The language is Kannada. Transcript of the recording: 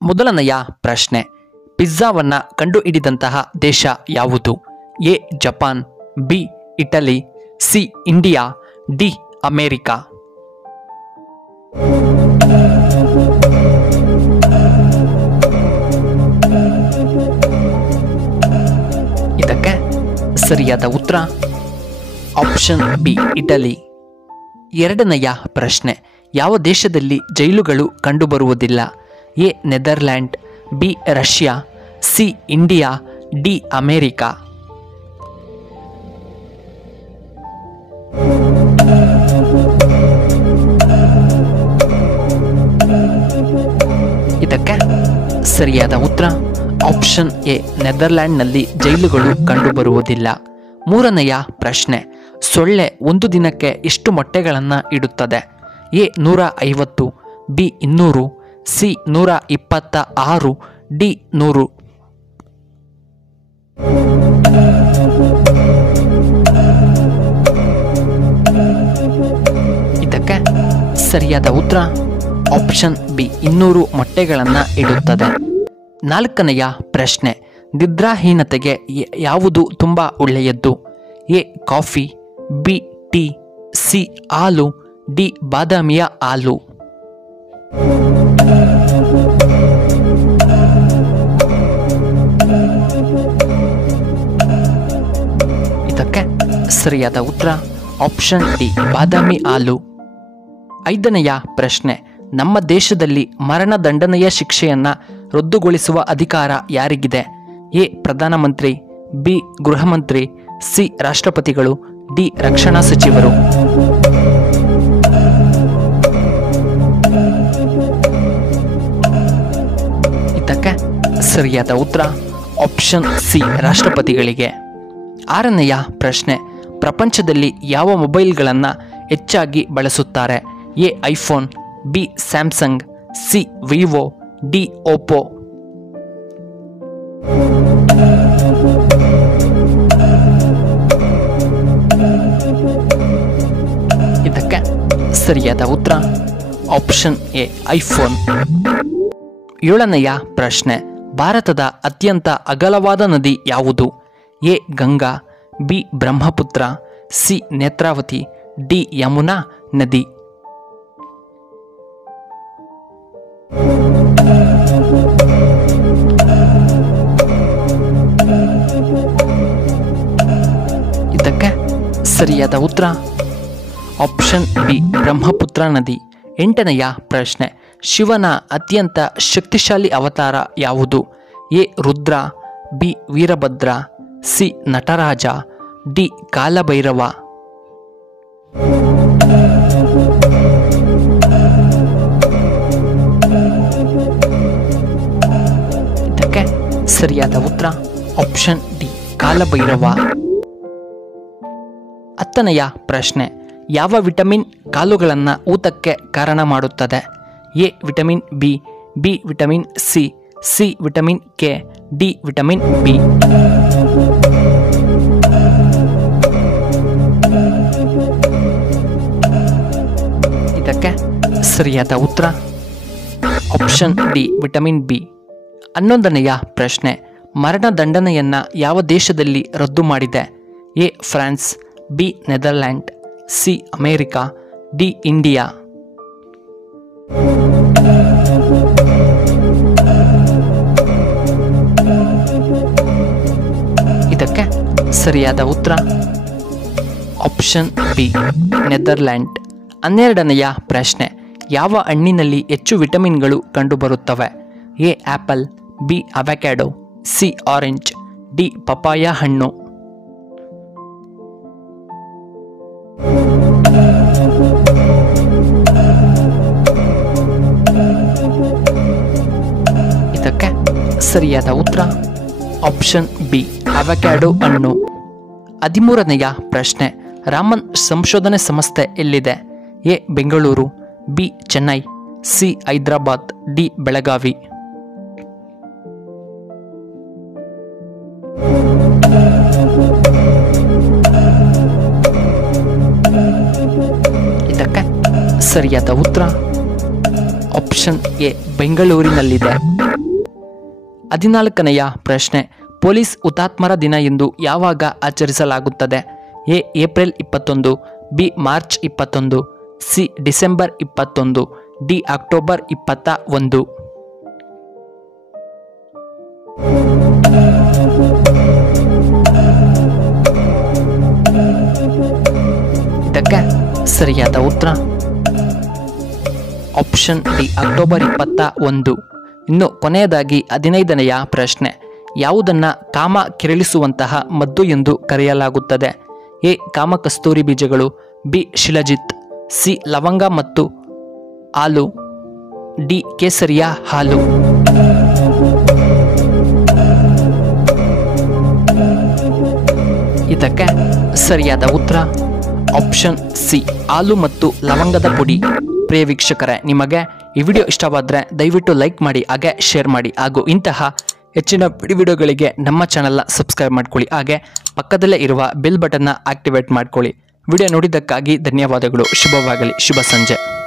ಮೊದಲನೆಯ ಪ್ರಶ್ನೆ, ಪಿಜ್ಜಾವನ್ನು ಕಂಡುಹಿಡಿದಂತಹ ದೇಶ ಯಾವುದು? A Japan, B Italy, C India, D America. ಇದಕ್ಕೆ ಸರಿಯಾದ ಉತ್ತರ ಆಪ್ಷನ್ ಬಿ ಇಟಲಿ. ಎರಡನೆಯ ಪ್ರಶ್ನೆ, ಯಾವ ದೇಶದಲ್ಲಿ ಜೈಲುಗಳು ಕಂಡುಬರುವುದಿಲ್ಲ? A Netherland, B Russia, C India, D America. ಇದಕ್ಕೆ ಸರಿಯಾದ ಉತ್ತರ ಆಪ್ಷನ್ ಎ ನೆದರ್ಲ್ಯಾಂಡ್ನಲ್ಲಿ ಜೈಲುಗಳು ಕಂಡುಬರುವುದಿಲ್ಲ. ಮೂರನೆಯ ಪ್ರಶ್ನೆ, ಸೊಳ್ಳೆ ಒಂದು ದಿನಕ್ಕೆ ಎಷ್ಟು ಮೊಟ್ಟೆಗಳನ್ನು ಇಡುತ್ತದೆ? A 150, B 200, C 126, D 100. ಇದಕ್ಕೆ ಸರಿಯಾದ ಉತ್ತರ ಆಪ್ಷನ್ ಬಿ 200 ಮೊಟ್ಟೆಗಳನ್ನು ಇಡುತ್ತದೆ. ನಾಲ್ಕನೆಯ ಪ್ರಶ್ನೆ, ನಿದ್ರಾಹೀನತೆಗೆ ಯಾವುದು ತುಂಬ ಒಳ್ಳೆಯದ್ದು? A coffee, B tea, C ಹಾಲು, ಡಿ ಬಾದಾಮಿಯ ಹಾಲು. ಇದಕ್ಕೆ ಸರಿಯಾದ ಉತ್ತರ ಆಪ್ಷನ್ ಡಿ ಬಾದಾಮಿ ಹಾಲು. ಐದನೆಯ ಪ್ರಶ್ನೆ, ನಮ್ಮ ದೇಶದಲ್ಲಿ ಮರಣದಂಡನೆಯ ಶಿಕ್ಷೆಯನ್ನು ರದ್ದುಗೊಳಿಸುವ ಅಧಿಕಾರ ಯಾರಿಗಿದೆ? ಎ ಪ್ರಧಾನಮಂತ್ರಿ, ಬಿ ಗೃಹ ಮಂತ್ರಿ, ಸಿ ರಾಷ್ಟ್ರಪತಿಗಳು, ಡಿ ರಕ್ಷಣಾ ಸಚಿವರು. ಇದಕ್ಕೆ ಸರಿಯಾದ ಉತ್ತರ ಆಪ್ಷನ್ ಸಿ ರಾಷ್ಟ್ರಪತಿಗಳಿಗೆ. ಆರನೆಯ ಪ್ರಶ್ನೆ, ಪ್ರಪಂಚದಲ್ಲಿ ಯಾವ ಮೊಬೈಲ್ಗಳನ್ನು ಹೆಚ್ಚಾಗಿ ಬಳಸುತ್ತಾರೆ? A iPhone, B Samsung, C Vivo, D Oppo. ಇದಕ್ಕೆ ಸರಿಯಾದ ಉತ್ತರ ಆಪ್ಷನ್ ಎ ಐಫೋನ್. ಏಳನೆಯ ಪ್ರಶ್ನೆ, ಭಾರತದ ಅತ್ಯಂತ ಅಗಲವಾದ ನದಿ ಯಾವುದು? A Ganga, B Brahmaputra, C Netravati, D Yamuna ನದಿ. ಇದಕ್ಕೆ ಸರಿಯಾದ ಉತ್ತರ ಆಪ್ಷನ್ ಬಿ ಬ್ರಹ್ಮಪುತ್ರ ನದಿ. ಎಂಟನೆಯ ಪ್ರಶ್ನೆ, ಶಿವನ ಅತ್ಯಂತ ಶಕ್ತಿಶಾಲಿ ಅವತಾರ ಯಾವುದು? A Rudra, B Veerabhadra, C Nataraja, D Kalabhairava. ಇದಕ್ಕೆ ಸರಿಯಾದ ಉತ್ತರ ಆಪ್ಷನ್ ಡಿ ಕಾಲಭೈರವ. ಹತ್ತನೆಯ ಪ್ರಶ್ನೆ, ಯಾವ ವಿಟಮಿನ್ ಕಾಲುಗಳನ್ನು ಊತಕ್ಕೆ ಕಾರಣ ಮಾಡುತ್ತದೆ? A vitamin B, B vitamin C, C vitamin K, D vitamin B. ಇದಕ್ಕೆ ಸರಿಯಾದ ಉತ್ತರ ಆಪ್ಷನ್ ಡಿ ವಿಟಮಿನ್ ಬಿ. 11ನೆಯ ಪ್ರಶ್ನೆ, ಮರಣದಂಡನೆಯನ್ನು ಯಾವ ದೇಶದಲ್ಲಿ ರದ್ದು ಮಾಡಿದೆ? A France, B Netherland, C America, D India. ಇದಕ್ಕೆ ಸರಿಯಾದ ಉತ್ತರ ಆಪ್ಷನ್ ಬಿ ನೆದರ್ಲ್ಯಾಂಡ್. 12ನೆಯ ಪ್ರಶ್ನೆ, ಯಾವ ಹಣ್ಣಿನಲ್ಲಿ ಹೆಚ್ಚು ವಿಟಮಿನ್ಗಳು ಕಂಡುಬರುತ್ತವೆ? A apple, B avocado, C orange, D papaya ಹಣ್ಣು. ಇದಕ್ಕೆ ಸರಿಯಾದ ಉತ್ತರ ಆಪ್ಷನ್ ಬಿ ಅವಕ್ಯಾಡೋ ಹಣ್ಣು. 13ನೆಯ ಪ್ರಶ್ನೆ, ರಾಮನ್ ಸಂಶೋಧನೆ ಸಂಸ್ಥೆ ಎಲ್ಲಿದೆ? A Bengaluru, B Chennai, C Hyderabad, D Belagavi. ಇದಕ್ಕೆ ಸರಿಯಾದ ಉತ್ತರ ಆಪ್ಷನ್ ಎ ಬೆಂಗಳೂರಿನಲ್ಲಿದೆ. 14ನೆಯ ಪ್ರಶ್ನೆ, ಪೊಲೀಸ್ ಹುತಾತ್ಮರ ದಿನ ಎಂದು ಯಾವಾಗ ಆಚರಿಸಲಾಗುತ್ತದೆ? A April 21, B March 21, C December 21, D October 21. ಇದಕ್ಕೆ ಸರಿಯಾದ ಉತ್ತರ ಆಪ್ಷನ್ ಡಿ ಅಕ್ಟೋಬರ್ 21. ಇನ್ನು ಕೊನೆಯದಾಗಿ 15ನೆಯ ಪ್ರಶ್ನೆ, ಯಾವುದನ್ನು ಕಾಮ ಕೆರಳಿಸುವಂತಹ ಮದ್ದು ಎಂದು ಕರೆಯಲಾಗುತ್ತದೆ? ಎ ಕಾಮಕಸ್ತೂರಿ ಬೀಜಗಳು, ಬಿ ಶಿಲಜಿತ್, ಸಿ ಲವಂಗ ಮತ್ತು ಹಾಲು, ಡಿ ಕೇಸರಿಯ ಹಾಲು. ಇದಕ್ಕೆ ಸರಿಯಾದ ಉತ್ತರ ಆಪ್ಷನ್ ಸಿ ಹಾಲು ಮತ್ತು ಲವಂಗದ ಪುಡಿ. ಪ್ರಿಯ ವೀಕ್ಷಕರೇ, ನಿಮಗೆ ಈ ವಿಡಿಯೋ ಇಷ್ಟವಾದರೆ ದಯವಿಟ್ಟು ಲೈಕ್ ಮಾಡಿ, ಹಾಗೆ ಶೇರ್ ಮಾಡಿ, ಹಾಗೂ ಇಂತಹ ಹೆಚ್ಚಿನ ವಿಡಿಯೋಗಳಿಗೆ ನಮ್ಮ ಚಾನಲ್ನ ಸಬ್ಸ್ಕ್ರೈಬ್ ಮಾಡ್ಕೊಳ್ಳಿ, ಹಾಗೆ ಪಕ್ಕದಲ್ಲೇ ಇರುವ ಬೆಲ್ ಬಟನ್ನ ಆಕ್ಟಿವೇಟ್ ಮಾಡ್ಕೊಳ್ಳಿ. ವಿಡಿಯೋ ನೋಡಿದ್ದಕ್ಕಾಗಿ ಧನ್ಯವಾದಗಳು. ಶುಭವಾಗಲಿ. ಶುಭ ಸಂಜೆ.